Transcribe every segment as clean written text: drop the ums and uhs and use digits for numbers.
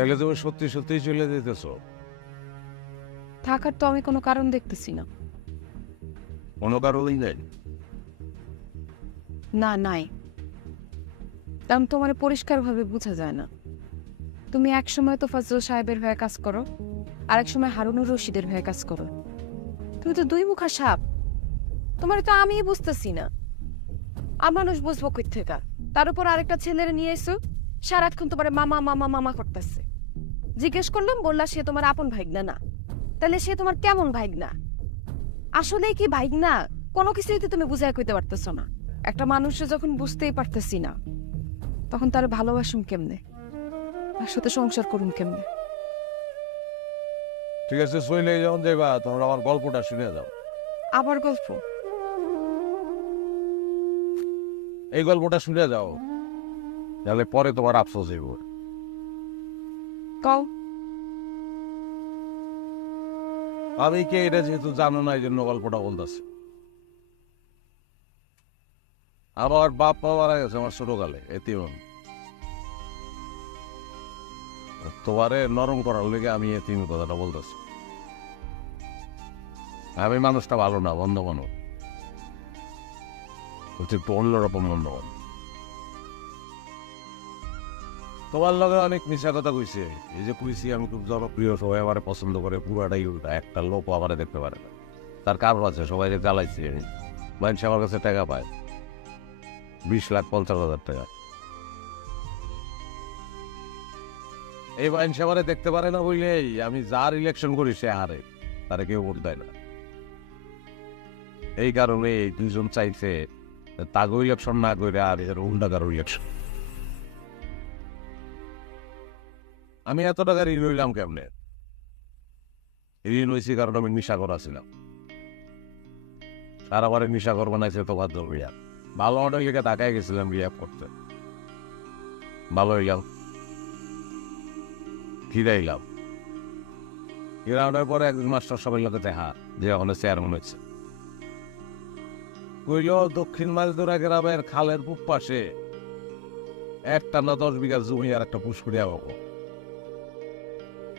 তাইলে তুমি সত্যি সত্যি চলে যেতেছ? থাকার তো আমি কোনো কারণ দেখতেছি না। কোনো কারণেই নেই? না, নাই। কারণ তোমার পরিষ্কারভাবে বোঝা যায় না। তুমি এক সময় তো ফজল সাহেবের হয়ে কাজ করো, আরেক সময় হারুনুর রশিদের হয়ে কাজ করো। তুমি তো দুই মুখা সাপ। তোমার তো আমিই বুঝতেছি না। মানুষ বুঝবো কই থেকে? তার উপর আরেকটা ছেলের নিয়ে এসো, সারাক্ষণ তোমার মামা মামা মামা করতেছে। জিজ্ঞেস করলাম, বললা সে তোমার আপন ভাইগনা না। তাহলে সে তোমার কেমন ভাইগনা? আসলে কি ভাইগনা? কোনো কিছুই তো তুমি বুঝায় কইতে পারতেছো না। একটা মানুষে যখন বুঝতেই পারতেছি না, তখন তার ভালোবাসুম কেমনে, তার সাথে সংসার করুম কেমনে? ঠিক আছে, চলে যখন যাইবা তোমরা আমার গল্পটা শুনে যাও। আবার গল্প? এই গল্পটা শুনে যাও, তাহলে পরে তোমার আফসোস হইব। কও। আমি কে এটা যেহেতু জানো না, এই জন্য গল্পটা বলতেছে। আমার বাপ মা মারা গেছে আমার ছোটকালে, এতিম। তোমারে নরম করার লেগে আমি এতিম কথাটা বলতেছি। আমি মানুষটা ভালো না, বন্ধ মানুষ হচ্ছে, একটু অন্যরকম বন্ধ মানুষ। তোমার লগে অনেক মিশা কথা কইছে। এই যে কইছি আমি খুব জনপ্রিয়, সবাই আমার পছন্দ করে, পুরাটাই উল্টা। একটা লোক আমার দেখতে পারে না। তার কারণ আছে, সবাই জ্বালাইছে। মানুষ আমার কাছে টাকা পায় 20,50,000 টাকা। এই মানুষ আমার দেখতে পারে না বললেই আমি যার ইলেকশন করি সে হারে, তারা কেউ ভোট দেয় না। এই কারণে এই দুইজন চাইছে তাগো ইলেকশন না করে আর এর উল্টা কারো ইলেকশন। আমি এত টাকা ঋণ হইলাম কেমনে? ঋণ হয়েছি কারণ আমি নিশাকর আছিলাম। আর আমার নিশাকর বানাইছে তোমার জমিয়া। ভালো অনেক লিখে তাকায় গেছিলাম রিয়াপ করতে। ভালো হইলাম, ফিরাইলাম। ফিরানোর পরে একদিন মাস্টার সবাই লোকে দেখা যে ওখানে চেয়ারম্যান হয়েছে। কইল দক্ষিণ মাঝদুরা গ্রামের খালের পূব পাশে একটা না 10 বিঘা জমি আর একটা পুষ্করিয়া পাবো,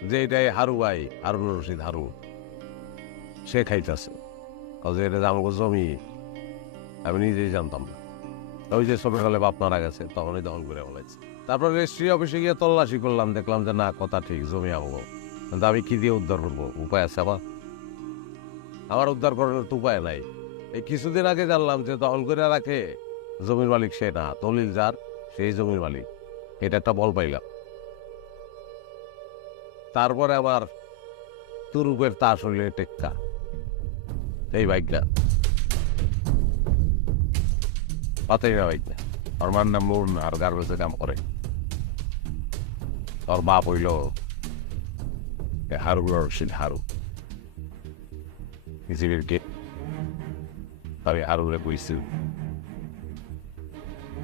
যে এটাই হারু ভাই, হারুন রশিদ হারু, সে খাইতেছে। এটা আমাকে জমি আমি নিজেই জানতাম না। ওই যে ছোটকালে বাপ মারা গেছে তখনই দখল করে বলেছে। তারপর রেজিস্ট্রি অফিসে গিয়ে তল্লাশি করলাম, দেখলাম যে না, কথা ঠিক, জমি আমাকে। কিন্তু আমি কি দিয়ে উদ্ধার করবো? উপায় আছে আমার উদ্ধার করার তো উপায় নাই। এই কিছুদিন আগে জানলাম যে দখল করে রাখে জমির মালিক সে না, দলিল যার সেই জমির মালিক। এটা একটা বল পাইলাম। তারপরে আবার তুরুপের তাস হইলে টেক্কা, এই বাইকটা পাতাই না। বাইকটা ওর মার নাম মুন, আর গার্মেন্টসে কাম করে। ওর বাপ হইল হারু রশিদ হারু। পৃথিবীর কে আমি হারুরে কইছি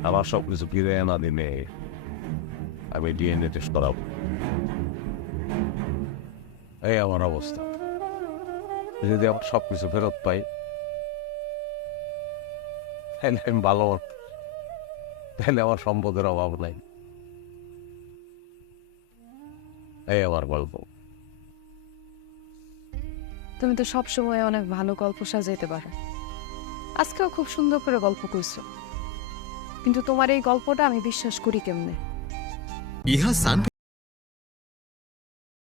আমার সব কিছু ফিরে আনা দিনে আমি ডিএনএ টেস্ট করাবো। এই আমার অবস্থা। যদি আমার সব কিছু ফেরত পাই তাহলে আমি ভালো, তাহলে আমার সম্পদের অভাব নাই। এই আমার গল্প। তুমি তো সবসময় অনেক ভালো গল্প সাজাইতে পারো। আজকেও খুব সুন্দর করে গল্প কইছো, কিন্তু তোমার এই গল্পটা আমি বিশ্বাস করি কেমনে? ইহা সান